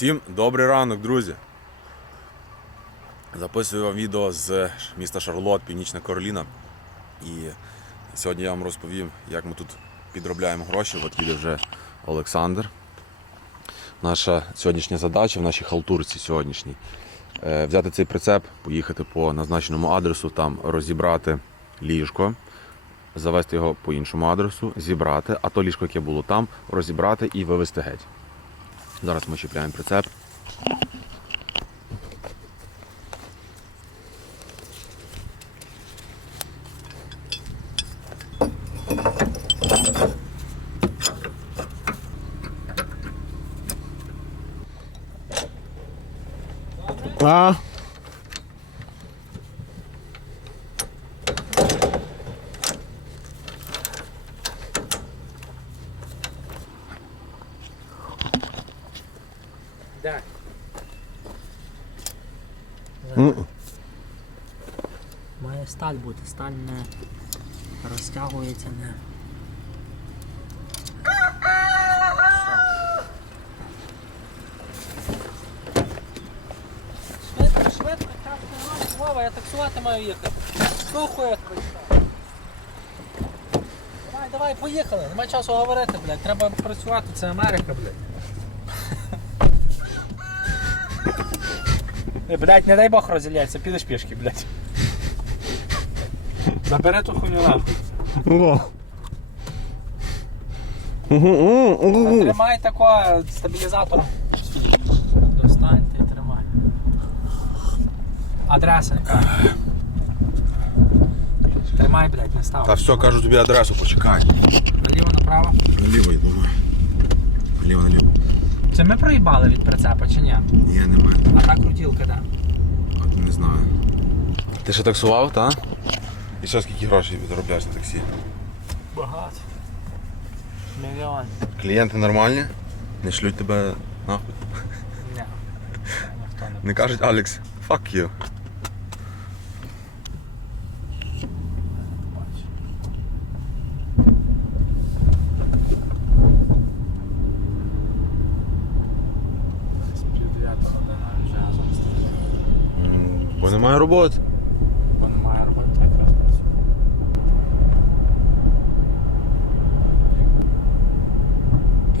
Всім добрий ранок, друзі. Записую вам відео з міста Шарлот, Північна Кароліна. І сьогодні я вам розповім, як ми тут підробляємо гроші. От їде вже Олександр. Наша сьогоднішня задача в нашій халтурці сьогоднішній е, взяти цей прицеп, поїхати по назначеному адресу, там розібрати ліжко, завести його по іншому адресу, зібрати, а то ліжко, яке було там, розібрати і вивезти геть. Зараз ми чіпляємо прицеп. А? Має сталь бути, сталь не розтягується, не. Швидко, швидко, так, не Вова, я таксувати маю їхати. Слухаю, прийшов. Давай, давай, поїхали. Нема часу говорити, блядь. Треба працювати, це Америка, блядь. Е, Блядь, не дай Бог розіляється, підеш пішки, блядь. Забери ту хуйню нахуй. О. Мгм, м, м, м. Тримай тако стабілізатором. Достаньте і тримай. Адреса яка? Тримай, блядь, не став. Та все, кажу тобі адресу, почекай. Наліво направо. Наліво, я думаю. Наліво, наліво. Це ми проїбали від прицепа чи ні? Ні, немає. А та крутілка, де? От не знаю. Ти ще таксував, та? І що скільки грошей заробляєш на таксі? Багато. Мільйон. Клієнти нормальні? Не шлють тебе нахуй. Ні. Ніхто не Не кажуть, Алекс, fuck you. бачить. Десь пів дев'ята година вже разом з М, Бо немає роботи. Бо немає роботи, якраз працює.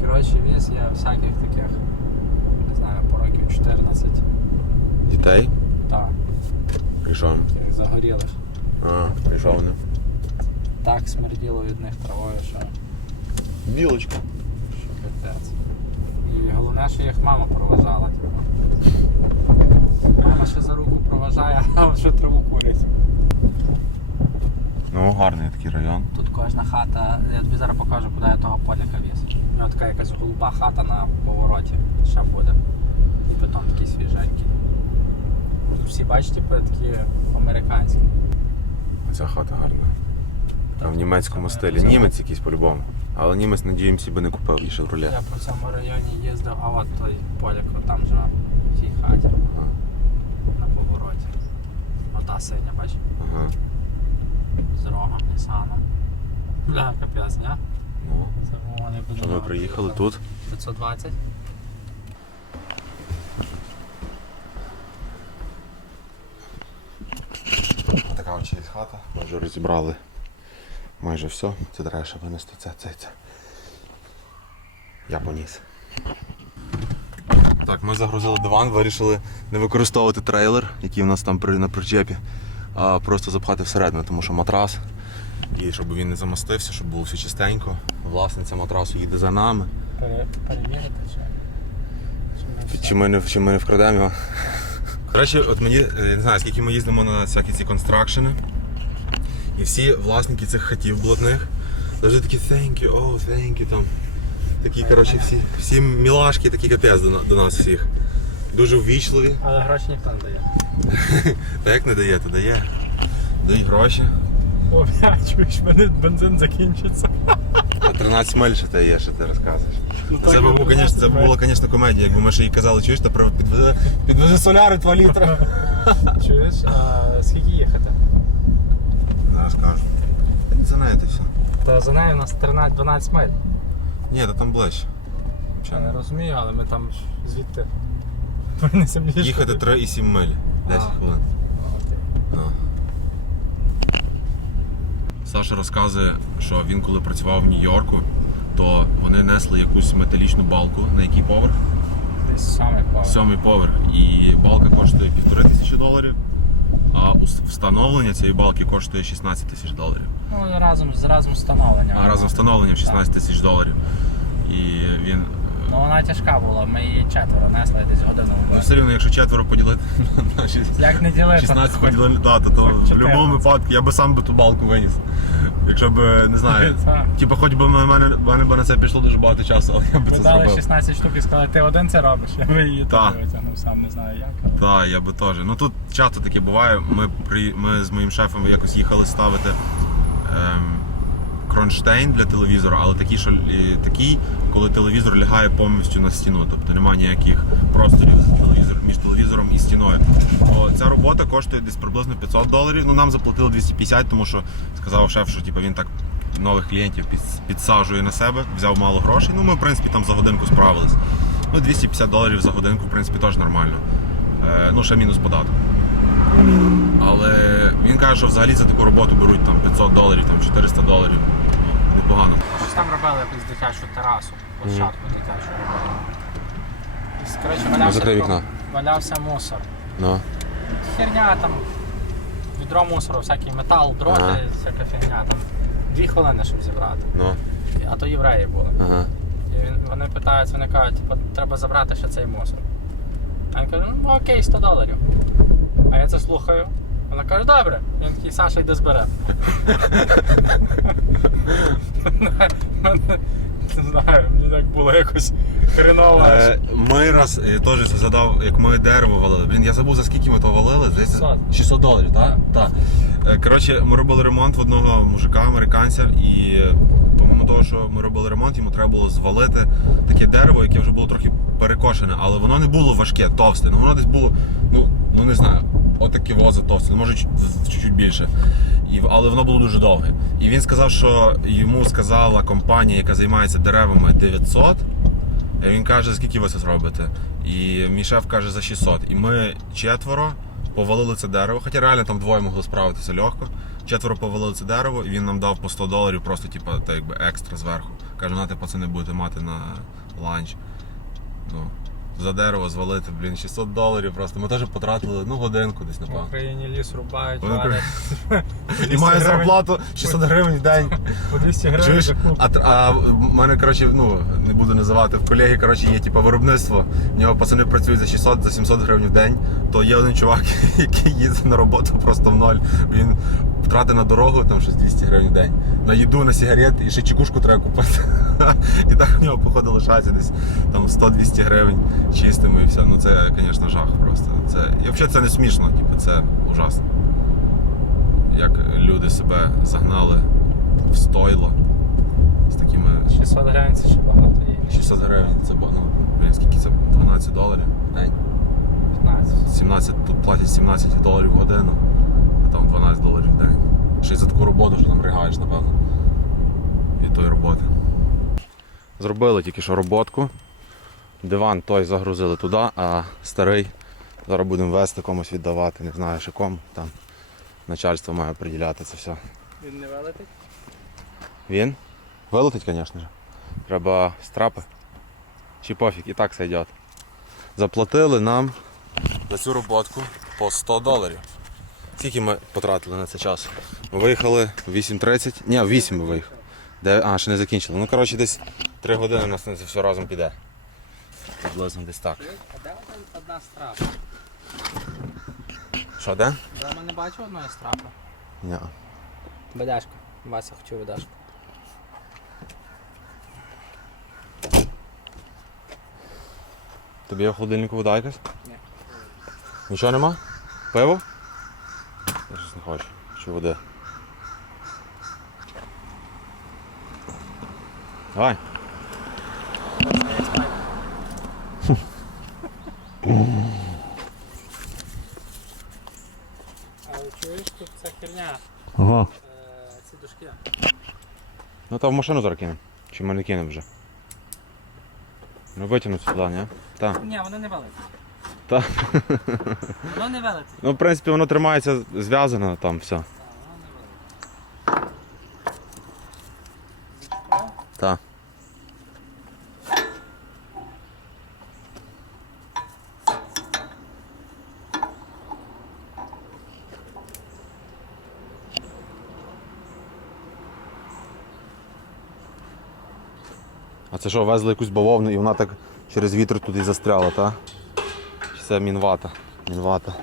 Коротше, віз я всяких таких, не знаю, по років 14. Дітей? Так, Прийшов. таких загорілих. А, прийшов не. Так смерділо від них травою, що, Білочка. що капець. І головне, що їх мама проважала. Типу. Мама ще за руку проважає, а ще траву курять. Ну, гарний такий район. Тут кожна хата, я тобі зараз покажу, куди я того поляка віз. У нього така якась голуба хата на повороті ще буде. І бетон такий свіженький. Тут всі бачите, типу, такі американські. Ця хата гарна. А в німецькому стилі. Німець якийсь по-любому. Але німець, надіємося, би не купив і шевроле. Я по цьому районі їздив, а от той поляк там живе в тій хаті Ага. Ота синя, бачиш? Ага. З рогом, Нісаном. Бля, капець, ні? Ну, Це вони що ми приїхали тут. 520? Така ось хата. Ми вже розібрали майже все. Це треба ще винести це, це, це. Я поніс. Так, ми загрузили диван, вирішили не використовувати трейлер, який у нас там при, на причепі, а просто запхати всередину, тому що матрас. І щоб він не замостився, щоб було все чистенько. Власниця матрасу їде за нами. Пере, перевірити чи? Чи ми все? Чи ми не, чи ми не вкрадемо його? Коротше, от мені е, я не знаю, скільки ми їздимо на всякі ці констракшени. І всі власники цих хатів блатних завжди такі thank you, oh, thank you, там. Такі, коротше, всі, всі мілашки, такі капець до, до нас всіх. Дуже ввічливі. Але гроші ніхто не дає. Та як не дає, то дає. Дають гроші. О, бля, чуєш, мене бензин закінчиться. Та 13 миль ще те є, що ти розказуєш. Ну, Це, так, б, ну, конечно, це б 13 було, звісно, комедія, якби ми ще їй казали, чуєш, та підвези, підвези соляри 2 літра. Чуєш, а скільки їхати? Зараз кажу. Та не за нею ти все. Та за нею у нас 13-12 миль. Ні, та там ближче. Я не розумію, але ми там ж звідти Винесемо ліжко. Їхати 3,7 миль. 10 А. хвилин. Ну. Саша розказує, що він коли працював в Нью-Йорку, то вони несли якусь металічну балку на який поверх? Десь саме. Сьомий поверх. І балка коштує півтори тисячі доларів, а ус- встановлення цієї балки коштує 16 тисяч доларів. Ну, разом з разом з встановленням. А разом встановленням 16 тисяч доларів. І він. Ну вона тяжка була, ми її четверо несли десь годину. Ну, все рівно, якщо четверо поділити на шість- Як не ділити? 16 хоч- поділити, да, то, то в будь-якому випадку я би сам би ту балку виніс. Якщо б, не знаю, типу, хоч би в мене, в мене б на це пішло дуже багато часу, але я би Ми це дали зробив. 16 штук і сказали, ти один це робиш, я би її Так. туди витягнув сам, не знаю як. але- Так, я би теж. Ну тут часто таке буває. Ми, при, ми з моїм шефом якось їхали ставити кронштейн для телевізора, але такий, що, такий, коли телевізор лягає повністю на стіну, тобто немає ніяких просторів між телевізором і стіною. То ця робота коштує десь приблизно 500 доларів. Ну нам заплатили 250, тому що сказав шеф, що типу, він так нових клієнтів підсаджує на себе, взяв мало грошей. Ну ми, в принципі, там за годинку справились. Ну, 250 доларів за годинку, в принципі, теж нормально. Е, ну, ще мінус податок. Але він каже, що взагалі за таку роботу беруть там 500 доларів, там 400 доларів. Ну, непогано. Щось там робили якусь дитячу терасу, площадку дитячу робили. І, коротше, валявся, закрий вікно. валявся мусор. Ну. Херня там, відро мусору, всякий метал, дроти, Ага. всяка фігня там. Дві хвилини, щоб зібрати. Ну. А то євреї були. Ага. І він, вони питаються, вони кажуть, типу, треба забрати ще цей мусор. А він каже, ну окей, 100 доларів. А я це слухаю. Вона каже, добре. Він такий, Саша, йди збере. Не знаю, мені так було якось хреново. Е, ми раз е, теж згадав, як ми дерево валили. Блін, я забув за скільки ми то валили. Десь 600. 600 доларів, так? Так. Так. Е, Коротше, ми робили ремонт в одного мужика, американця, і е, помимо того, що ми робили ремонт, йому треба було звалити таке дерево, яке вже було трохи перекошене, але воно не було важке, товсте. Ну воно десь було, ну, ну не знаю, отаке воза товсте, ну може чуть- чуть-чуть більше. І, але воно було дуже довге. І він сказав, що йому сказала компанія, яка займається деревами 900. І він каже, скільки ви це зробите? І мій шеф каже за 600. І ми четверо повалили це дерево, хоча реально там двоє могли справитися легко. Четверо повалили це дерево, і він нам дав по 100 доларів, просто типу, так якби екстра зверху. Каже, на ти пацани будете мати на ланч. Ну, за дерево звалити, блін, 600 доларів просто. Ми теж потратили ну, годинку десь, В напевно. Україні ліс рубають, Вони валять. І має зарплату 600 гривень в день. По 200 гривень Чуєш? за куб. А, тр- а в мене, коротше, ну, не буду називати, в колеги, коротше, є типу, виробництво. В нього пацани працюють за 600, за 700 гривень в день. То є один чувак, який їздить на роботу просто в ноль. Він втратить на дорогу там щось 200 гривень в день. На їду, на сигарети і ще чекушку треба купити. І так в нього, походу, лишається десь там 100-200 гривень чистими і все. Ну це, звісно, жах просто. Це... І взагалі це не смішно, типу, це ужасно. Як люди себе загнали в стойло з такими 600 гривень це ще багато. І 600 гривень. Це ну, блін, скільки це 12 доларів в день. 15. 17, тут платять 17 доларів в годину, а там 12 доларів в день. Таку роботу, що там ригаєш, напевно. Від тої роботи. Зробили тільки що роботку. Диван той загрузили туди, а старий зараз будемо вести комусь віддавати, не знаю ще кому. Там начальство має приділяти це все. Він не вилетить? Він? Вилетить, звісно ж. Треба страпи. Чи пофіг, і так сойдет. Заплатили нам за цю роботку по 100 доларів. Скільки ми потратили на цей час? Ми виїхали в 8.30. Ні, в 8 ми виїхали. Де... А, ще не закінчили. Ну, коротше, десь 3 години у нас це все разом піде. Приблизно десь так. А де одна страпа? Що, де? Я не бачив одної страпи. Ні. Бедяшка. Вася хотів бедяшку. Тобі є в холодильнику вода якась? Ні. Нічого нема? Пиво? Я щось не хочу. Хочу води. Давай. Але чуєш, тут ця херня, Ага. е, ці дошки. Ну та в машину зараз кинемо. Чи ми не кинемо вже? Ну витягнуть сюди, ні? Так. Ні, вони не великі. Та. Воно не велике. Ну, в принципі, воно тримається зв'язано, там все. Так. А це що, везли якусь бавовну і вона так через вітер туди застряла, так? Чи це мінвата? Мінвата.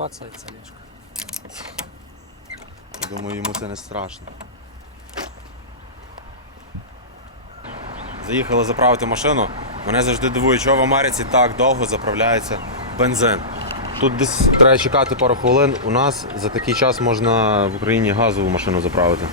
Покоцається ліжко. Думаю, йому це не страшно. Заїхали заправити машину. Мене завжди дивує, чого в Америці так довго заправляється бензин. Тут десь треба чекати пару хвилин. У нас за такий час можна в Україні газову машину заправити.